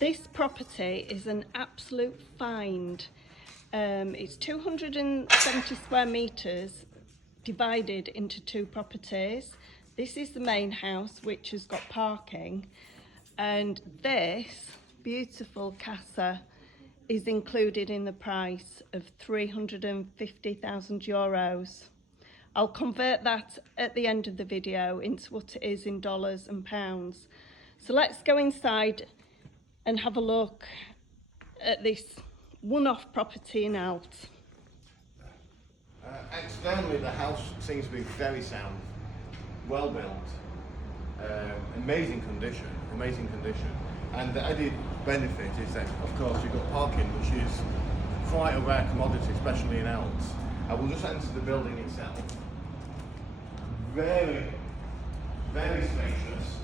This property is an absolute find. It's 270 square metres divided into two properties. This is the main house, which has got parking, and this beautiful casa is included in the price of €350,000. I'll convert that at the end of the video into what it is in dollars and pounds. So let's go inside and have a look at this one-off property in Alte. Externally, the house seems to be very sound, well built, amazing condition. And the added benefit is that, of course, you've got parking, which is quite a rare commodity, especially in Alte. I will just enter the building itself. Very, very spacious.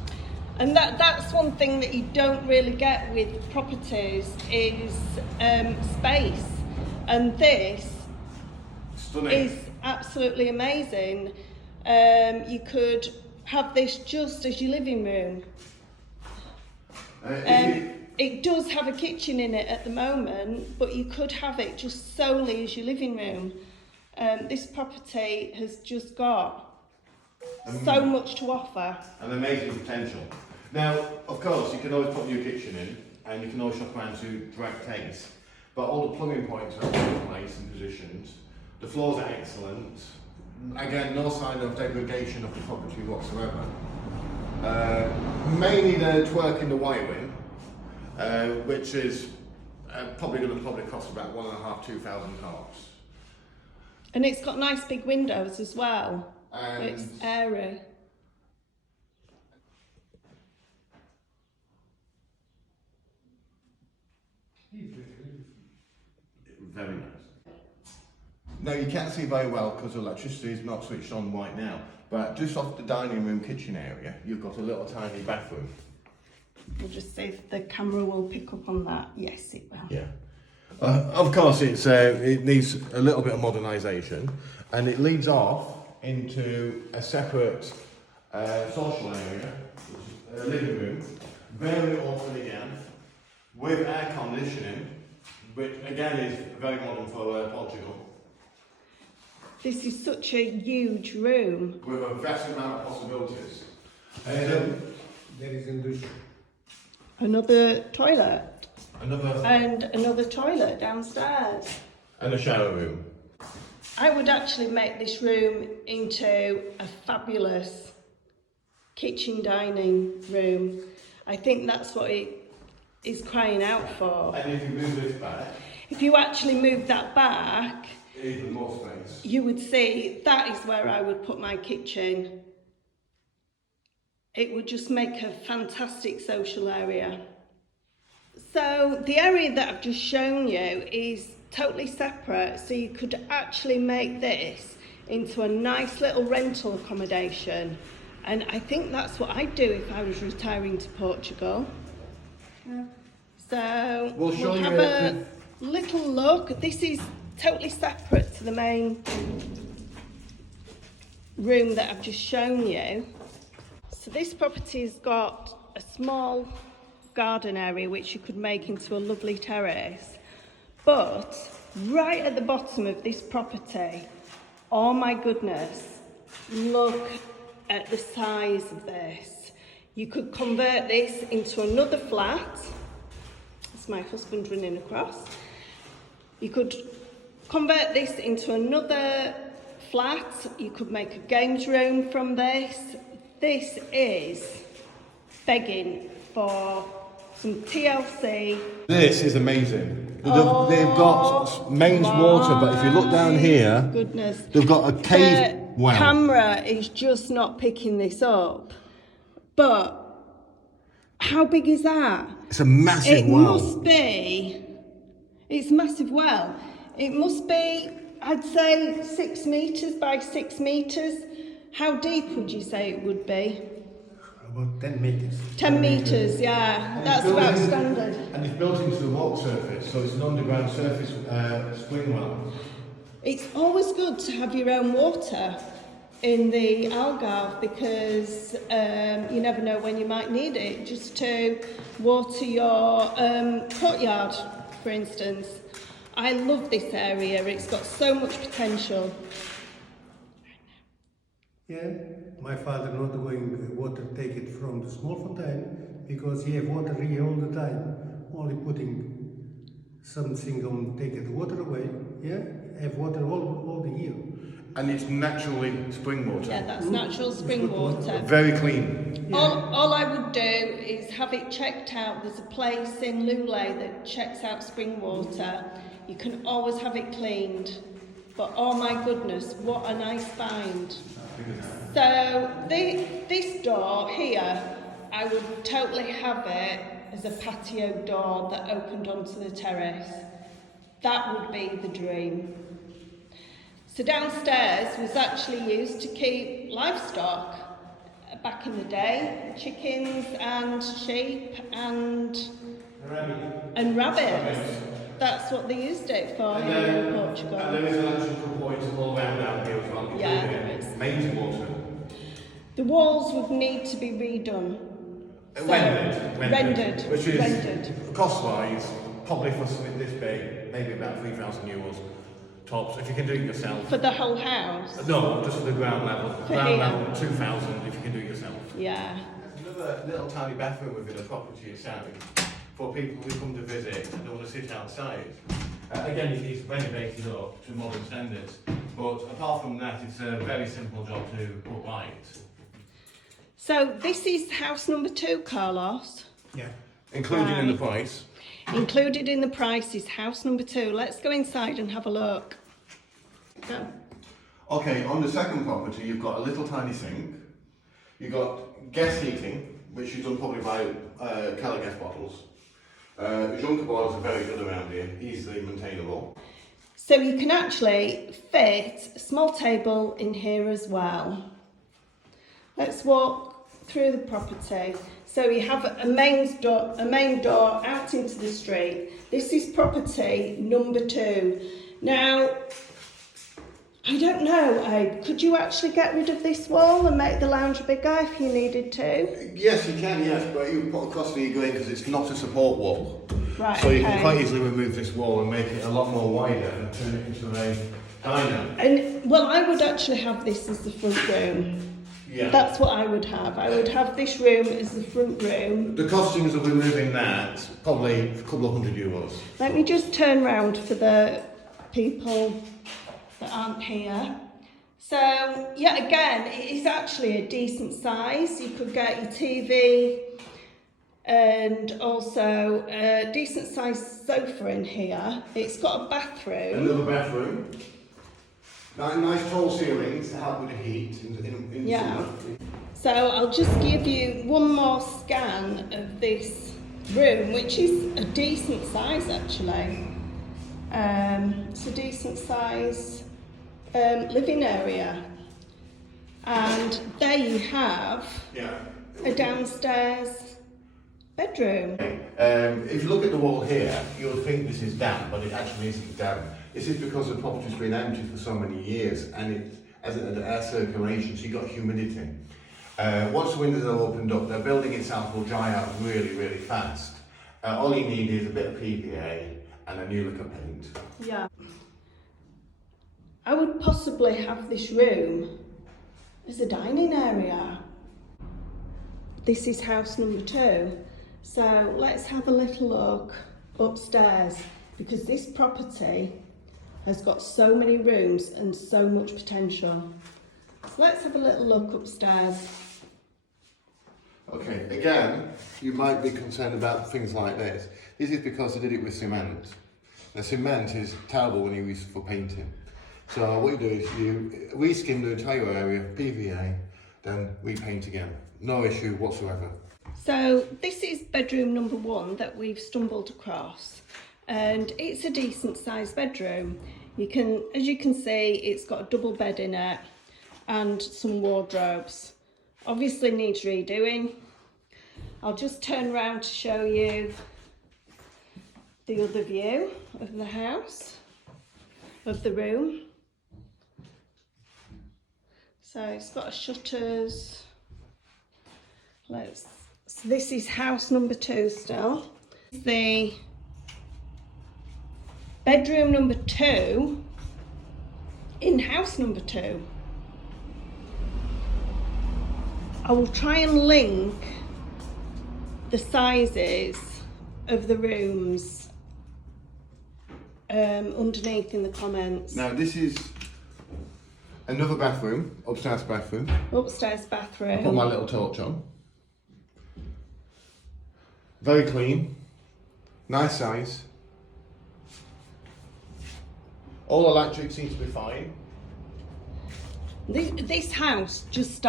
And that's one thing that you don't really get with properties is space. And this Stunning. is absolutely amazing. You could have this just as your living room. It does have a kitchen in it at the moment, but you could have it just solely as your living room. This property has just got so much to offer. An amazing potential. Now, of course, you can always put your kitchen in, and you can always shop around to direct taste, but all the plumbing points are in place and positioned. The floors are excellent. Again, no sign of degradation of the property whatsoever. Mainly the twerk in the wiring, which is probably going to cost about £1,500–2,000. And it's got nice big windows as well. And it's airy. Very nice. Now you can't see very well because the electricity is not switched on right now, but just off the dining room kitchen area, you've got a little tiny bathroom. We'll just see if the camera will pick up on that. Yes, it will. Yeah. Of course, it needs a little bit of modernisation, and it leads off into a separate social area, which is a living room, very open again, with air conditioning, which again is very modern for Portugal. This is such a huge room. With a vast amount of possibilities. There is a douche. Another toilet. And another toilet downstairs. a shower room. I would actually make this room into a fabulous kitchen dining room. I think that's what it is crying out for. And if you move this back, If you actually move that back, even more space. you would see that is where I would put my kitchen. It would just make a fantastic social area. So the area that I've just shown you is totally separate, so you could actually make this into a nice little rental accommodation, and I think that's what I'd do if I was retiring to Portugal. So We'll have a little look. This is totally separate to the main room that I've just shown you. So this property's got a small garden area which you could make into a lovely terrace, but right at the bottom of this property, oh my goodness, look at the size of this. You could convert this into another flat. That's my husband running across. You could convert this into another flat. You could make a games room from this. This is begging for some TLC. This is amazing. They've got mains water, but if you look down here, Goodness. they've got a cave The well. camera is just not picking this up. But how big is that? It's a massive It well. must be. It's a massive well. It must be, I'd say, 6 metres by 6 metres. How deep would you say it would be? About 10 meters. 10 metres, yeah. And That's it's built about in- standard. And it's built into the water surface, so it's an underground surface spring well. It's always good to have your own water in the Algarve because you never know when you might need it, just to water your courtyard, for instance. I love this area, it's got so much potential. Yeah, my father not going water take it from the small fountain because he have water here all the time. Only putting something on take the water away. Yeah, have water all the year. And it's naturally spring water. Yeah, that's natural spring water. Very clean. Yeah. All I would do is have it checked out. There's a place in Lule that checks out spring water. You can always have it cleaned. But oh my goodness, what a nice find. So this door here, I would totally have it as a patio door that opened onto the terrace. That would be the dream. So downstairs was actually used to keep livestock back in the day, chickens and sheep and rabbits. That's what they used it for here in Portugal. And there is electrical points all around down here as well. Yeah, there is. Mains water. The walls would need to be redone. So, rendered. Which is, rendered. cost-wise, probably for something this big, maybe about 3,000 euros tops, if you can do it yourself. For the whole house? No, just at the ground level. For Ground here? level, 2,000 if you can do it yourself. Yeah. There's another little tiny bathroom within the property itself for people who come to visit and don't want to sit outside. Again, it's renovated up to modern standards, but apart from that, it's a very simple job to put right. So this is house number 2, Carlos. Yeah. Included in the price. Included in the price is house number 2. Let's go inside and have a look. Go. Okay, on the second property, you've got a little tiny sink. You've got gas heating, which is done probably by Keller gas bottles. Junker boilers are very good around here, easily maintainable. So you can actually fit a small table in here as well. Let's walk through the property. So you have a main door out into the street. This is property number 2. Now, I don't know, Abe, could you actually get rid of this wall and make the lounge bigger if you needed to? Yes, you can, yes, but you put a cost where you go in because it's not a support wall. Right, so you can okay. quite easily remove this wall and make it a lot more wider and turn it into a diner. And well, I would actually have this as the front room. Yeah. That's what I would have. I would have this room as the front room. The costings of removing that, probably a couple of €100. Let me just turn round for the people that aren't here. So, yeah, again, it is actually a decent size. You could get your TV and also a decent sized sofa in here. It's got a bathroom. Another bathroom. Nice tall ceilings to help with the heat in Yeah. summer. So I'll just give you one more scan of this room, which is a decent size actually. It's a decent size living area. And there you have Yeah. a downstairs bedroom. If you look at the wall here, you'll think this is damp, but it actually isn't damp. This is because the property's been empty for so many years and it has an air circulation, so you've got humidity. Once the windows are opened up, the building itself will dry out really, really fast. All you need is a bit of PVA and a new lick of paint. Yeah. I would possibly have this room as a dining area. This is house number 2. So let's have a little look upstairs because this property has got so many rooms and so much potential. So let's have a little look upstairs. Okay, again, you might be concerned about things like this. This is because they did it with cement. The cement is terrible when you use it for painting. So what you do is you reskim the entire area, PVA, then repaint again. No issue whatsoever. So this is bedroom number 1 that we've stumbled across, and it's a decent sized bedroom. As you can see, it's got a double bed in it and some wardrobes. Obviously needs redoing. I'll just turn around to show you the other view of the house, of the room. So it's got a shutters. So this is house number 2 still. The bedroom number 2 in house number 2. I will try and link the sizes of the rooms underneath in the comments. Now this is another bathroom, upstairs bathroom. Upstairs bathroom. I put my little torch on. Very clean, nice size. All electric seems to be fine. This house just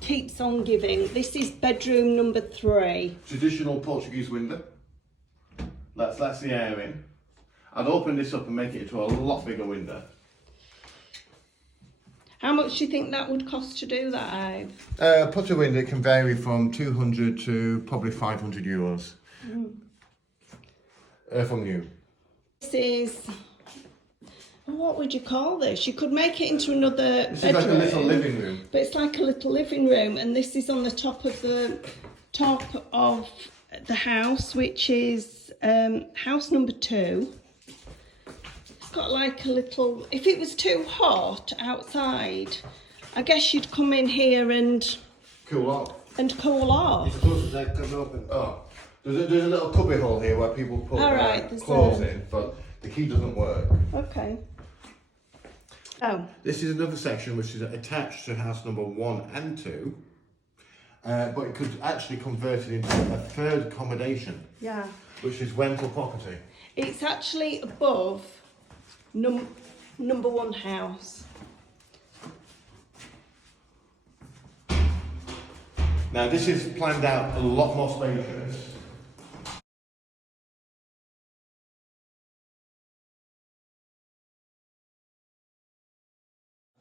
keeps on giving. This is bedroom number 3. Traditional Portuguese window. Let's let the air in. I'd open this up and make it into a lot bigger window. How much do you think that would cost to do that, Ive? Put a window can vary from 200 to probably 500 euros. From new. This is, what would you call this? You could make it into another This bedroom. is like a little living room. But it's like a little living room, and this is on the top of the house, which is house number 2. It's got like a little, if it was too hot outside, I guess you'd come in here and Cool off. cool off. It's closed, that can open. Oh, there's a little cubby hole here where people put All right, there's clothes in, but the key doesn't work. Okay. Oh, This is another section which is attached to house number 1 and 2, but it could actually convert it into a third accommodation, yeah. which is rental property. It's actually above number 1 house. Now this is planned out a lot more spacious.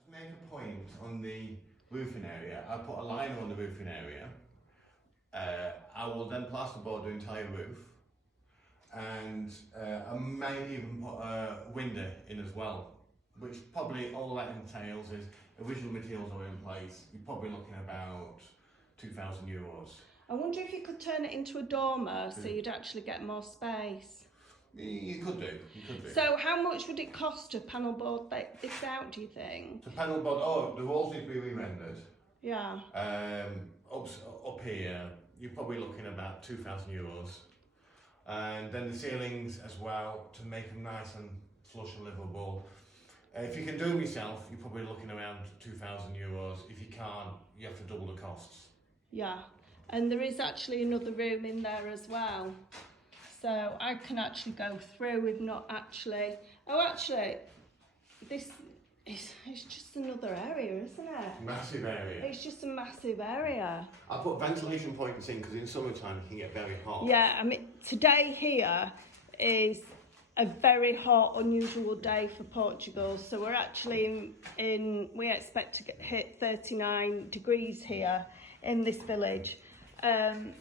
To make a point on the roofing area, I put a liner on the roofing area. I will then plasterboard the entire roof, and I may even put a window in as well, which probably all that entails is original materials are in place. You're probably looking about 2,000 euros. I wonder if you could turn it into a dormer so you'd actually get more space. You could do. So how much would it cost to panel board this out, do you think? The panel board, the walls need to be re-rendered. Yeah. Up here, you're probably looking about 2,000 euros. And then the ceilings as well, to make them nice and flush and livable. If you can do them yourself, you're probably looking around 2,000 euros. If you can't, you have to double the costs. Yeah. And there is actually another room in there as well. So I can actually go through with not actually... Oh, actually, this is it's just another area, isn't it? Massive area. It's just a massive area. I put ventilation points in because in summertime it can get very hot. Yeah, I mean, today here is a very hot, unusual day for Portugal. So we're actually we expect to hit 39 degrees here in this village.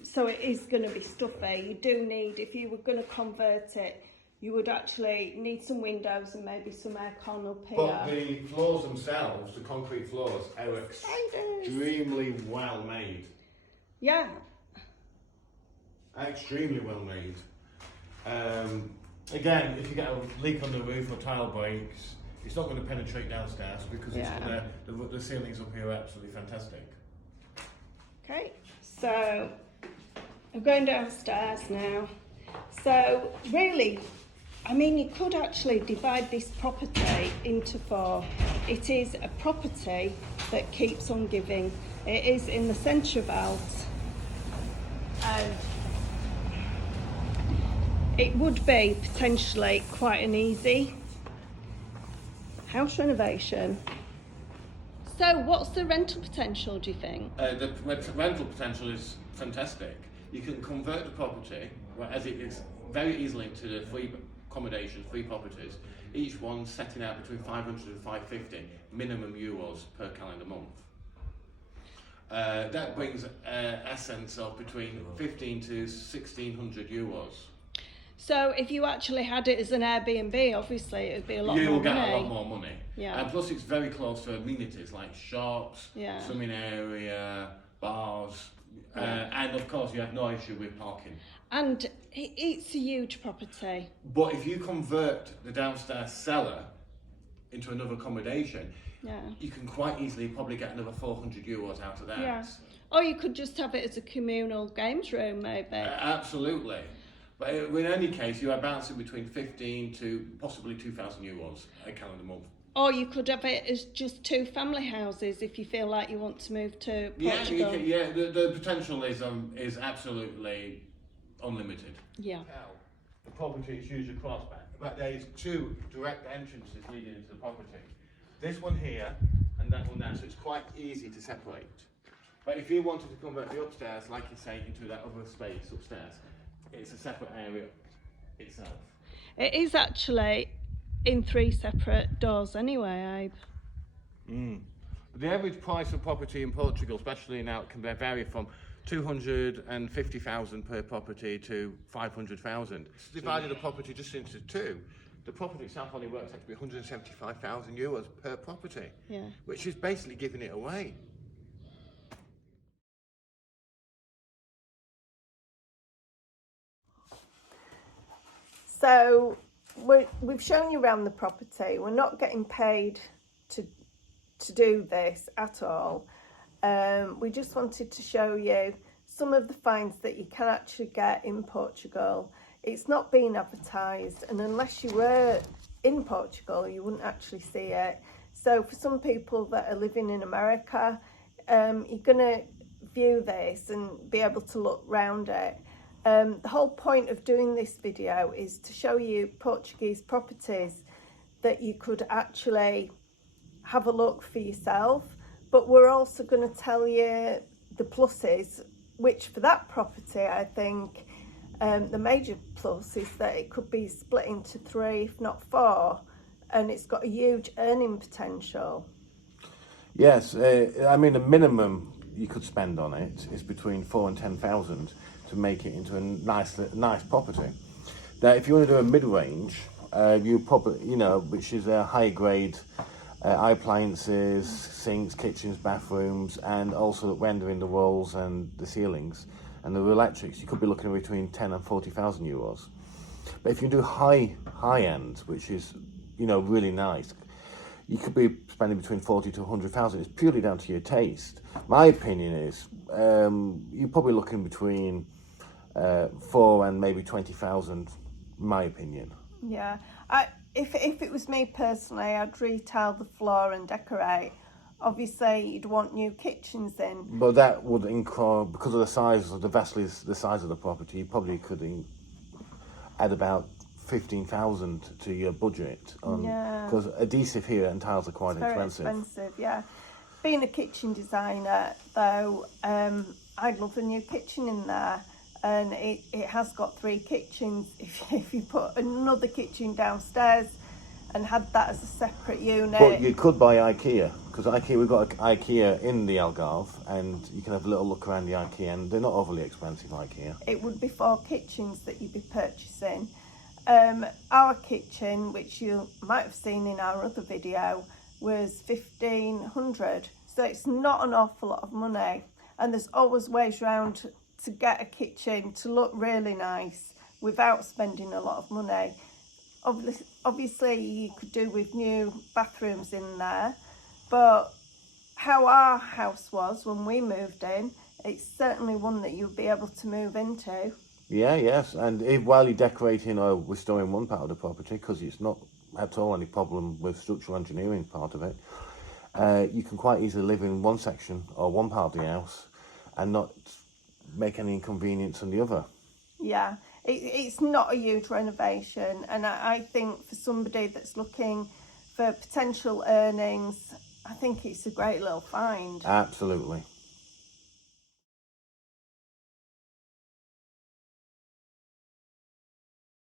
So it is going to be stuffy. You do need, if you were going to convert it, you would actually need some windows and maybe some aircon up here. But the floors themselves, the concrete floors, are extremely well made. Yeah. Extremely well made. Again, if you get a leak on the roof or tile breaks, it's not going to penetrate downstairs because the ceilings up here are absolutely fantastic. Okay, so I'm going downstairs now. So really, I mean, you could actually divide this property into 4. It is a property that keeps on giving. It is in the centre of Alte. And it would be potentially quite an easy house renovation. So what's the rental potential, do you think? The rental potential is fantastic. You can convert the property, as it is, very easily into 3 accommodations, 3 properties, each one setting out between 500 and 550 minimum euros per calendar month. That brings a sense of between 15 to 1,600 euros. So if you actually had it as an Airbnb, obviously it would be a lot You'll more get money. a lot more money. Yeah. And plus it's very close to amenities like shops, Yeah. swimming area, bars, Yeah. and of course you have no issue with parking. And it's a huge property. But if you convert the downstairs cellar into another accommodation, Yeah. you can quite easily probably get another €400 out of that. Yeah. Or you could just have it as a communal games room, maybe. Absolutely. But in any case, you are bouncing between 15 to possibly €2,000 a calendar month. Or you could have it as just 2 family houses if you feel like you want to move to Portugal. The potential is absolutely unlimited. Yeah. The property is usually crossback, but there is 2 direct entrances leading into the property. This one here and that one there, so it's quite easy to separate. But if you wanted to convert the upstairs, like you say, into that other space upstairs, it's a separate area itself. It is actually in 3 separate doors anyway, Abe. The average price of property in Portugal, especially now, can vary from 250,000 per property to 500,000. Divided the property just into 2. The property itself only works out to be €175,000 per property, Yeah. which is basically giving it away. So we've shown you around the property. We're not getting paid to do this at all. We just wanted to show you some of the finds that you can actually get in Portugal. It's not being advertised, and unless you were in Portugal, you wouldn't actually see it. So for some people that are living in America, you're going to view this and be able to look round it. The whole point of doing this video is to show you Portuguese properties that you could actually have a look for yourself, but we're also going to tell you the pluses, which for that property I think the major plus is that it could be split into 3 if not 4, and it's got a huge earning potential. Yes, I mean the minimum you could spend on it is between 4,000 and 10,000 to make it into a nice property. Now, if you want to do a mid-range, you probably, which is a high grade appliances, sinks, kitchens, bathrooms, and also rendering the walls and the ceilings and the electrics, you could be looking at between 10 and 40,000 euros. But if you do high end, which is really nice, you could be spending between 40 to 100,000. It's purely down to your taste. My opinion is you're probably looking between 4 and maybe 20,000. My opinion. Yeah, if it was me personally, I'd retile the floor and decorate. Obviously, you'd want new kitchens in. But that would incur, because of the size of the size of the property, you probably could add about 15,000 to your budget. Because adhesive here and tiles are quite expensive. Very expensive, yeah. Being a kitchen designer, though, I'd love a new kitchen in there. And it has got 3 kitchens. If you put another kitchen downstairs and had that as a separate unit. But you could buy IKEA, because we've got IKEA in the Algarve, and you can have a little look around the IKEA, and they're not overly expensive, IKEA. It would be 4 kitchens that you'd be purchasing. Our kitchen, which you might have seen in our other video, was 1,500. So it's not an awful lot of money, and there's always ways round to get a kitchen to look really nice without spending a lot of money. Obviously you could do with new bathrooms in there, but how our house was when we moved in, it's certainly one that you'll be able to move into. Yes, and while you're decorating or restoring one part of the property, because it's not at all any problem with structural engineering part of it, you can quite easily live in one section or one part of the house and not make any inconvenience on the other. Yeah, it's not a huge renovation, and I think for somebody that's looking for potential earnings, I think it's a great little find. Absolutely.